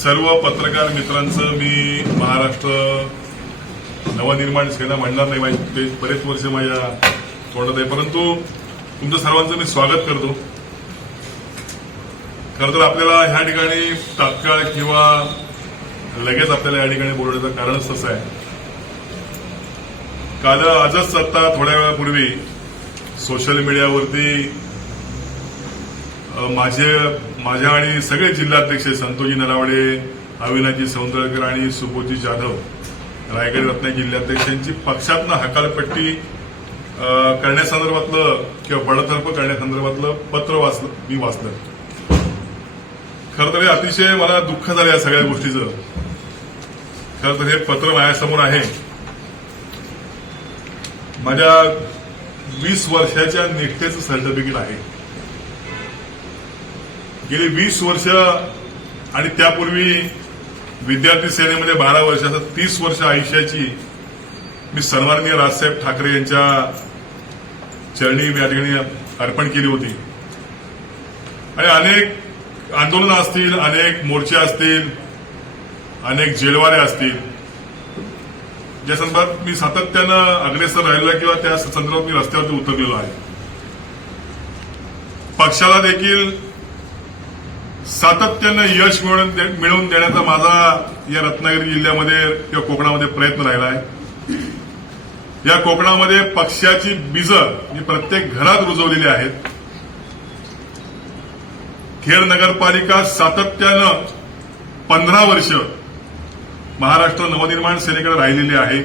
सर्व पत्रकार मित्रांचं मी महाराष्ट्र नवनिर्माण सेना म्हणणार नाही ते बरेच वर्ष माझ्या तोंडात आहे परंतु तुमचं सर्वांचं मी स्वागत करतो खरं तर आपल्याला ह्या ठिकाणी तात्काळ किंवा लगेच आपल्याला या ठिकाणी बोलण्याचं कारणच तसं आहे काल आजच आता थोड्या वेळापूर्वी सोशल मीडियावरती माझे माझ्या आणि सगळे जिल्हाध्यक्ष संतोषी नरावडे अविनाजी सौंदळकर आणि सुबोधी जाधव रायगड रत्न जिल्हाध्यक्षांची पक्षातनं हकालपट्टी करण्यासंदर्भातलं किंवा बडतर्फ करण्यासंदर्भातलं पत्र वाचलं मी वाचलं खरं तर हे अतिशय मला दुःख झालं या सगळ्या गोष्टीचं खरं तर हे पत्र माझ्यासमोर आहे माझ्या वीस वर्षाच्या निष्ठेचं सर्टिफिकेट आहे गेली वीस वर्ष आणि त्यापूर्वी विद्यार्थी सेनेमध्ये बारा वर्षाचा तीस वर्ष आयुष्याची मी सन्माननीय राजसाहेब ठाकरे यांच्या चरणी या ठिकाणी अर्पण केली होती आणि अनेक आंदोलनं असतील अनेक मोर्चे असतील अनेक जेलवारे असतील ज्या संदर्भात मी सातत्यानं अग्रेसर आहे किंवा त्या संदर्भात मी रस्त्यावरती उतरलेलो आहे पक्षाला देखील सातत्यानं यश मिळवून मिळवून देण्याचा माझा या रत्नागिरी जिल्ह्यामध्ये किंवा कोकणामध्ये प्रयत्न राहिला आहे या कोकणामध्ये पक्षाची बीज ही प्रत्येक घरात रुजवलेली आहेत खेड नगरपालिका सातत्यानं पंधरा वर्ष महाराष्ट्र नवनिर्माण सेनेकडे राहिलेली आहे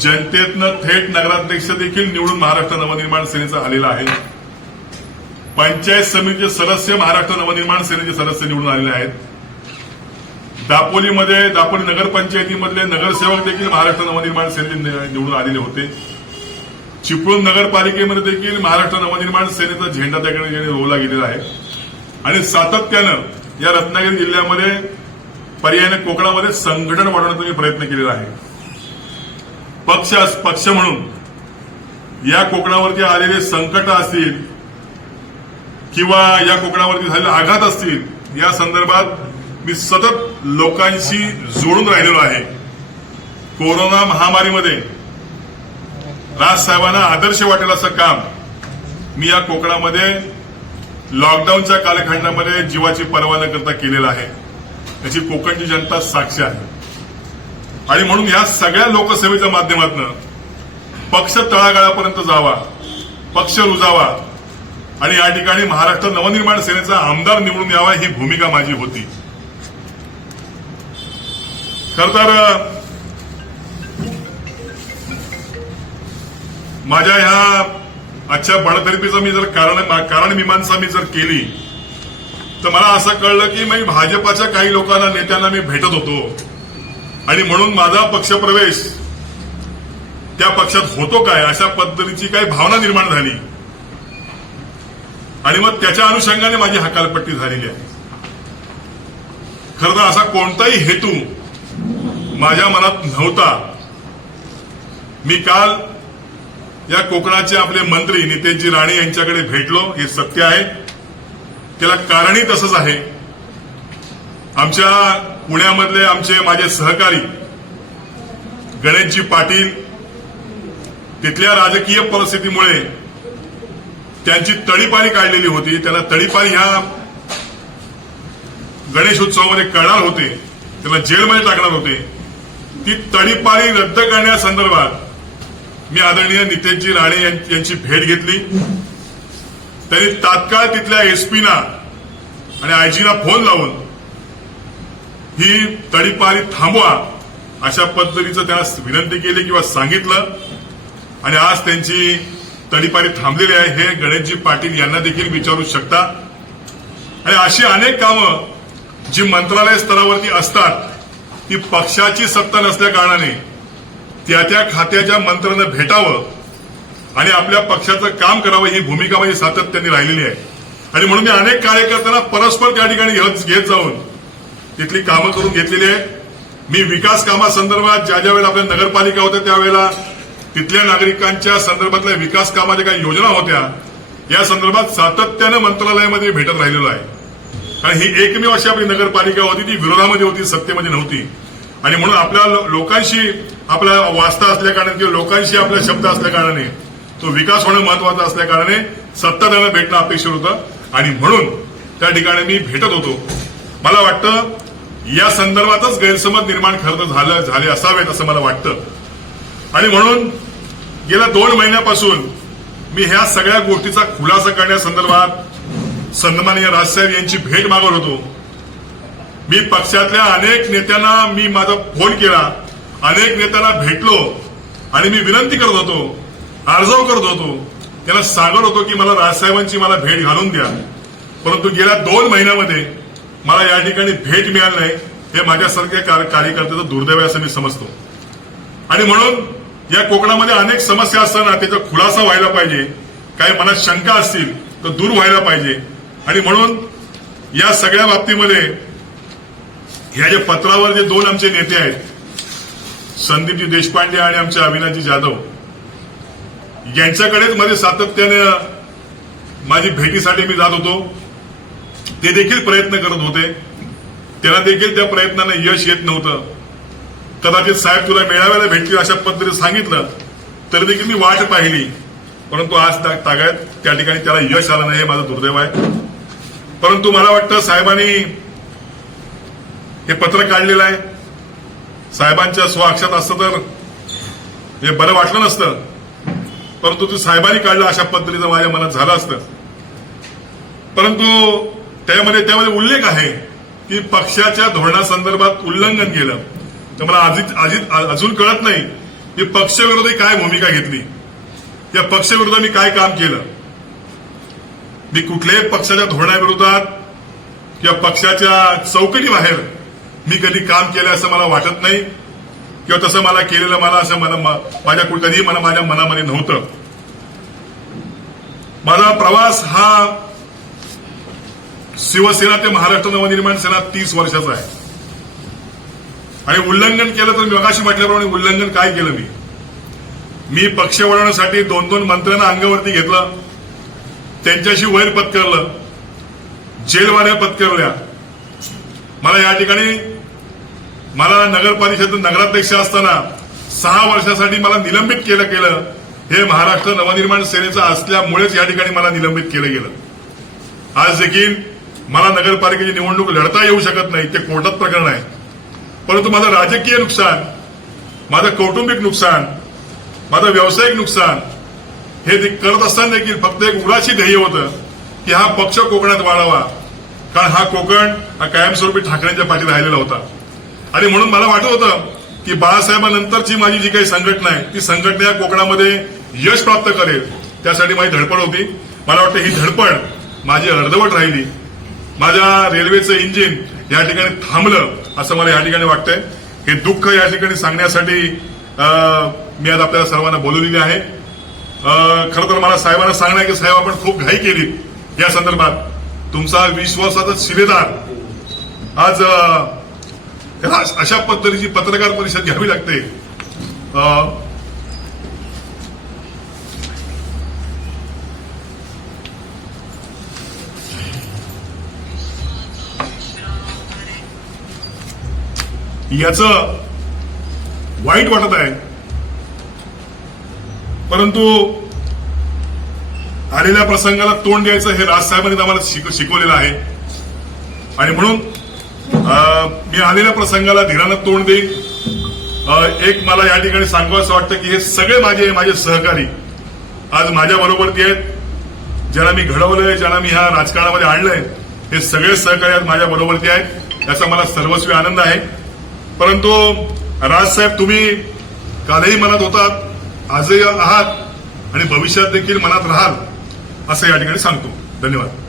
जनतेतनं थेट नगराध्यक्ष देखील निवडून महाराष्ट्र नवनिर्माण सेनेचा आलेला आहे पंचायत समितीचे सदस्य महाराष्ट्र नवनिर्माण सेनेचे सदस्य निवडून आलेले आहेत दापोलीमध्ये दापोली नगरपंचायतीमधले नगरसेवक देखील महाराष्ट्र नवनिर्माण सेनेचे निवडून आलेले होते चिपळूण नगरपालिकेमध्ये देखील महाराष्ट्र नवनिर्माण सेनेचा झेंडा त्याकडे रोवला गेलेला आहे आणि सातत्यानं या रत्नागिरी जिल्ह्यामध्ये पर्यायने कोकणामध्ये संघटन वाढवण्याचा मी प्रयत्न केलेला आहे पक्ष पक्ष म्हणून या कोकणावरती आलेले संकट असतील किंवा या कोकणावरती झालेले आघात असतील या संदर्भात मी सतत लोकांशी जोडून राहिलेलो आहे कोरोना महामारीमध्ये राजसाहेबांना आदर्श वाटेल असं काम मी या कोकणामध्ये लॉकडाऊनच्या कालखंडामध्ये जीवाची पर्वा न करता केलेलं आहे याची कोकणची जनता साक्ष आहे आणि म्हणून या सगळ्या लोकसेवेच्या माध्यमातून पक्ष तळागाळापर्यंत जावा पक्ष रुजावा आणि या ठिकाणी महाराष्ट्र नवनिर्माण सेनेचा आमदार निवडून यावा ही भूमिका माझी होती खर तर माझ्या ह्या आजच्या बाणथेरपीचं मी जर कारण कारण मीमांसा मी जर केली तर मला असं कळलं की मी भाजपाच्या काही लोकांना नेत्यांना मी भेटत होतो आणि म्हणून माझा पक्षप्रवेश त्या पक्षात होतो काय अशा पद्धतीची काही भावना निर्माण झाली आणि मग त्याच्या अनुषंगाने माझी हकालपट्टी झालेली आहे खरं तर असा कोणताही हेतू माझ्या मनात नव्हता मी काल या कोकणाचे आपले मंत्री नितेशजी राणे यांच्याकडे भेटलो हे सत्य आहे त्याला कारणही तसंच आहे आमच्या पुण्यामधले आमचे माझे सहकारी गणेशजी पाटील तिथल्या राजकीय परिस्थितीमुळे त्यांची तडीपारी काढलेली होती त्याला तळीपाणी ह्या गणेश उत्सवामध्ये करणार होते त्याला जेलमध्ये टाकणार होते ती तळीपाणी रद्द करण्यासंदर्भात मी आदरणीय नितेशजी राणे यांची भेट घेतली त्यांनी तात्काळ तिथल्या एसपीना आणि आयजीना फोन लावून ही तडीपारी थांबवा अशा पद्धतीचं त्यांना विनंती केली किंवा सांगितलं आणि आज त्यांची तडीपारी थांबलेले आहे हे गणेशजी पाटील यांना देखील विचारू शकता आणि अशी अनेक कामं जी मंत्रालय स्तरावरती असतात ती पक्षाची सत्ता नसल्या कारणाने त्या त्या खात्याच्या मंत्र्यांना भेटावं आणि आपल्या पक्षाचं काम करावं ही भूमिका माझी सातत्याने राहिलेली आहे आणि म्हणून मी अनेक कार्यकर्त्यांना परस्पर त्या ठिकाणी घेत जाऊन तिथली कामं करून घेतलेली आहे मी विकास कामासंदर्भात ज्या ज्या वेळेला आपल्या नगरपालिका होत्या त्यावेळेला तिथल्या नागरिकांच्या संदर्भातल्या विकास कामाच्या काही योजना होत्या या संदर्भात सातत्यानं मंत्रालयामध्ये भेटत राहिलेलो आहे कारण ही एकमेव अशी आपली नगरपालिका होती ती विरोधामध्ये होती सत्तेमध्ये नव्हती आणि म्हणून आपल्या लोकांशी आपला वास्ता असल्या कारणाने किंवा लोकांशी आपला शब्द असल्याकारणाने तो विकास होणं महत्वाचा असल्याकारणाने कारणाने त्यांना भेटणं अपेक्षित होतं आणि म्हणून त्या ठिकाणी मी भेटत होतो मला वाटतं या संदर्भातच गैरसमज निर्माण खरं झालं झाले असावेत असं मला वाटतं आणि म्हणून गेल्या दोन महिन्यापासून मी ह्या सगळ्या गोष्टीचा खुलासा करण्यासंदर्भात सन्माननीय राजसाहेब यांची भेट मागवत होतो मी पक्षातल्या अनेक नेत्यांना मी माझा फोन केला अनेक नेत्यांना भेटलो आणि मी विनंती करत होतो अर्जव करत होतो त्यांना सांगत होतो की मला राजसाहेबांची मला भेट घालून द्या परंतु गेल्या दोन महिन्यामध्ये मला या ठिकाणी भेट मिळाली नाही हे माझ्यासारख्या कार्यकर्त्याचं दुर्दैव असं मी समजतो आणि म्हणून या कोकणामध्ये अनेक समस्या असताना त्याचा खुलासा व्हायला पाहिजे काही मनात शंका असतील तर दूर व्हायला पाहिजे आणि म्हणून या सगळ्या बाबतीमध्ये या जे पत्रावर जे दोन आमचे नेते आहेत संदीपजी देशपांडे आणि आमचे अविनाशजी जाधव यांच्याकडेच मध्ये सातत्याने माझी भेटीसाठी मी जात होतो ते देखील प्रयत्न करत होते त्यांना देखील त्या प्रयत्नांना यश येत नव्हतं कदाचित साहेब तुला मेळाव्याला भेटतील अशा पद्धतीने सांगितलं तरी देखील मी वाट पाहिली परंतु आज तागायत त्या ठिकाणी त्याला यश आलं नाही हे माझं दुर्दैव आहे परंतु मला वाटतं साहेबांनी हे पत्र काढलेलं आहे साहेबांच्या स्वाक्षात असतं तर हे बरं वाटलं नसतं परंतु ते साहेबांनी काढलं अशा पद्धतीचं माझ्या मनात झालं असतं परंतु त्यामध्ये त्यामध्ये उल्लेख आहे की पक्षाच्या धोरणासंदर्भात उल्लंघन केलं तर मला अजित अजित अजून कळत नाही की पक्षविरोधी काय भूमिका घेतली या मी काय काम केलं मी कुठल्याही पक्षाच्या धोरणाविरोधात किंवा पक्षाच्या चौकटीबाहेर मी कधी काम केलं असं मला वाटत नाही किंवा तसं मला केलेलं मला असं मला माझ्या कधीही मला माझ्या मनामध्ये नव्हतं माझा प्रवास हा शिवसेना ते महाराष्ट्र नवनिर्माण सेना तीस वर्षाचा आहे आणि उल्लंघन केलं तर मगाशी म्हटल्याप्रमाणे उल्लंघन काय केलं मी मी पक्ष वळवण्यासाठी दोन दोन मंत्र्यांना अंगावरती घेतलं त्यांच्याशी वैर पत्करलं जेलवाड्या पत्करल्या मला या ठिकाणी मला नगर परिषद नगराध्यक्ष असताना सहा वर्षासाठी मला निलंबित केलं केलं हे महाराष्ट्र नवनिर्माण सेनेचं असल्यामुळेच या ठिकाणी मला निलंबित केलं गेलं आज देखील मला नगरपालिकेची निवडणूक लढता येऊ शकत नाही ते कोर्टात प्रकरण आहे परंतु माझं राजकीय नुकसान माझं कौटुंबिक नुकसान माझं व्यावसायिक नुकसान हे करत असताना देखील फक्त एक उडाशी ध्येय होतं की हा पक्ष कोकणात वाढावा कारण हा कोकण हा कायमस्वरूपी ठाकरेंच्या पाठी राहिलेला होता आणि म्हणून मला वाटत होतं की बाळासाहेबांनंतरची माझी जी काही संघटना आहे ती संघटना या कोकणामध्ये यश प्राप्त करेल त्यासाठी माझी धडपड होती मला वाटतं ही धडपड माझी अर्धवट राहिली माझ्या रेल्वेचं इंजिन या ठिकाणी थांबलं असं मला या ठिकाणी वाटतंय हे दुःख या ठिकाणी सांगण्यासाठी मी आज आपल्याला सर्वांना बोलवलेली आहे खरं तर मला साहेबांना सांगणं की साहेब आपण खूप घाई केली या संदर्भात तुमचा विश्वासाचा शिलेदार आज अशा पद्धतीची पत्रकार परिषद घ्यावी लागते याच वाईट वाटत आहे परंतु आलेल्या प्रसंगाला तोंड द्यायचं हे राजसाहेबांनी आम्हाला शिकवलेलं आहे आणि म्हणून मी आलेल्या प्रसंगाला धीरानं तोंड देईन एक मला या ठिकाणी सांगावं असं वाटतं की हे सगळे माझे माझे सहकारी आज माझ्या बरोबर आहेत ज्यांना मी घडवलंय ज्यांना मी ह्या राजकारणामध्ये आणलंय हे सगळे सहकारी आज माझ्या बरोबरती आहेत याचा मला सर्वस्वी आनंद आहे परंतु राजसाहेब तुम्ही कालही मनात होतात आजही आहात आणि भविष्यात देखील मनात राहाल असं या ठिकाणी सांगतो धन्यवाद